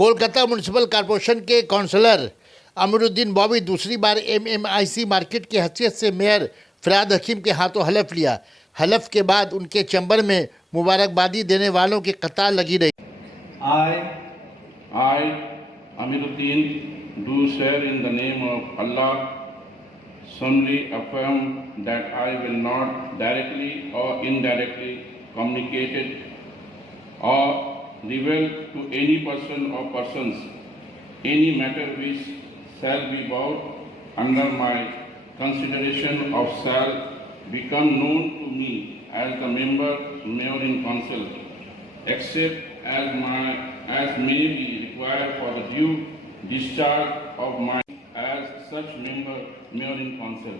Kolkata municipal corporation के counsellor Amiruddin Bobby दूसरी बार MMIC market की हैसियत से मेयर फराद हकीम के हाथों हलफ लिया। हलफ के बाद उनके चैम्बर में मुबारकबादी देने वालों की कतार लगी रही। I, Amiruddin, do swear in the name of Allah, solemnly affirm that I will not directly or indirectly communicate or reveal to any person or persons any matter which shall be brought under my consideration or shall become known to me as the member mayor in council, except as may be required for the due discharge of my as such member mayor in council.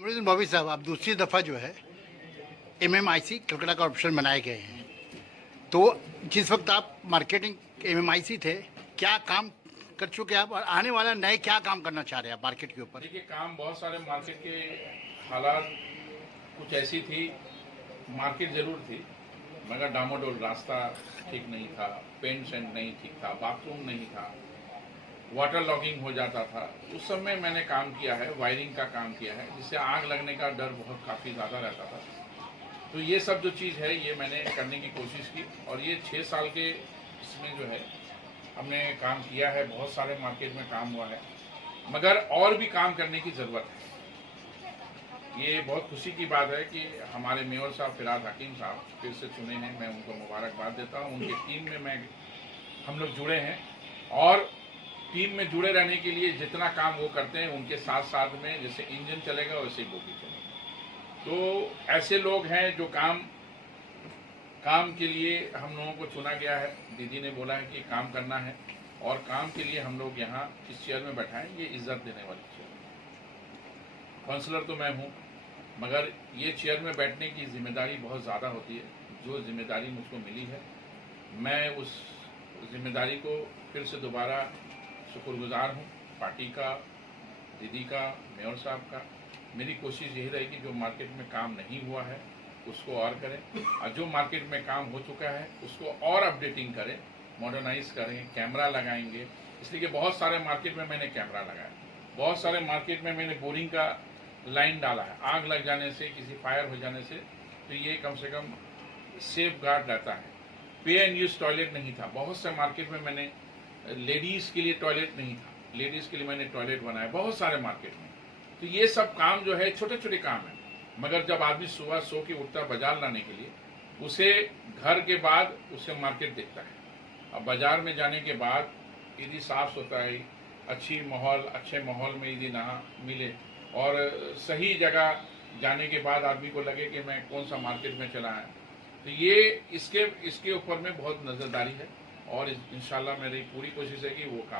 Amiruddin Bobby साहब, आप दूसरी दफ़ा जो है MMIC Kolkata corporation बनाए गए हैं, तो जिस वक्त आप मार्केटिंग एमएमआईसी थे, क्या काम कर चुके आप और आने वाला नए क्या काम करना चाह रहे हैं आप मार्केट के ऊपर? देखिए, काम बहुत सारे मार्केट के हालात कुछ ऐसी थी। मार्केट जरूर थी मगर डामाडोल, रास्ता ठीक नहीं था, पेंट सेंट नहीं ठीक था, बाथरूम नहीं था, वाटर लॉगिंग हो जाता था। उस समय मैंने काम किया है, वायरिंग का काम किया है, जिससे आग लगने का डर बहुत काफ़ी ज़्यादा रहता था। तो ये सब जो चीज़ है ये मैंने करने की कोशिश की और ये 6 साल के इसमें जो है हमने काम किया है। बहुत सारे मार्केट में काम हुआ है मगर और भी काम करने की ज़रूरत है। ये बहुत खुशी की बात है कि हमारे मेयर साहब फराद हकीम साहब फिर से चुने हैं। मैं उनको मुबारकबाद देता हूँ। उनकी टीम में हम लोग जुड़े हैं और टीम में जुड़े रहने के लिए जितना काम वो करते हैं उनके साथ साथ में जैसे इंजन चलेगा वैसे ही बोगी चलेगा। तो ऐसे लोग हैं जो काम के लिए हम लोगों को चुना गया है। दीदी ने बोला है कि काम करना है और काम के लिए हम लोग यहाँ इस चेयर में बैठाएं। ये इज्जत देने वाली चेयर। काउंसलर तो मैं हूँ मगर ये चेयर में बैठने की जिम्मेदारी बहुत ज़्यादा होती है। जो जिम्मेदारी मुझको मिली है मैं उस जिम्मेदारी को फिर से दोबारा शुक्रगुजार हूँ। पार्टी का, दीदी का, मेयर साहब का। मेरी कोशिश यही रहेगी जो मार्केट में काम नहीं हुआ है उसको और करें और जो मार्केट में काम हो चुका है उसको और अपडेटिंग करें, मॉडर्नाइज करें, कैमरा लगाएंगे। इसलिए कि बहुत सारे मार्केट में मैंने कैमरा लगाया, बहुत सारे मार्केट में मैंने बोरिंग का लाइन डाला है। आग लग जाने से, किसी फायर हो जाने से तो ये कम से कम सेफ गार्ड रहता है। पे एंड यूज टॉयलेट नहीं था। बहुत से मार्केट में मैंने लेडीज़ के लिए टॉयलेट नहीं था, लेडीज़ के लिए मैंने टॉयलेट बनाया बहुत सारे मार्केट में। तो ये सब काम जो है छोटे छोटे काम है मगर जब आदमी सुबह सो के उठता बाजार लाने के लिए उसे घर के बाद उसे मार्केट दिखता है। अब बाजार में जाने के बाद यदि साफ सुथराई, अच्छे माहौल में यदि ना मिले और सही जगह जाने के बाद आदमी को लगे कि मैं कौन सा मार्केट में चला है तो ये इसके ऊपर में बहुत नज़रदारी है और इंशाल्लाह मेरी पूरी कोशिश है कि वो काम